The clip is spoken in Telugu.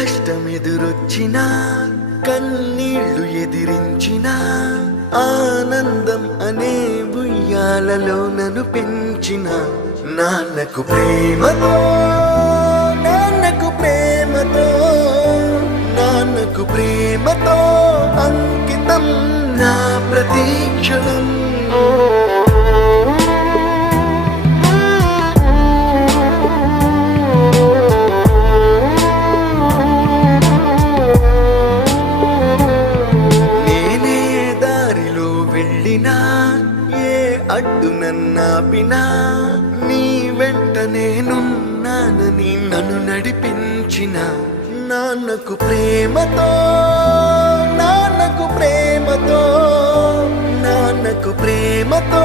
కష్టమెదురొచ్చినా కన్నీళ్లు ఎదిరించినా ఆనందం అనే ఉయ్యాలలో నన్ను పెంచిన నాన్నకు ప్రేమతో నాన్నకు ప్రేమతో నాన్నకు ప్రేమతో అంకితం నా ప్రతీక్షణం. ఏ అడ్డు నన్నాపినా నీ వెంట నేనున్నానని నన్ను నడిపించిన నాన్నకు ప్రేమతో నాన్నకు ప్రేమతో నాన్నకు ప్రేమతో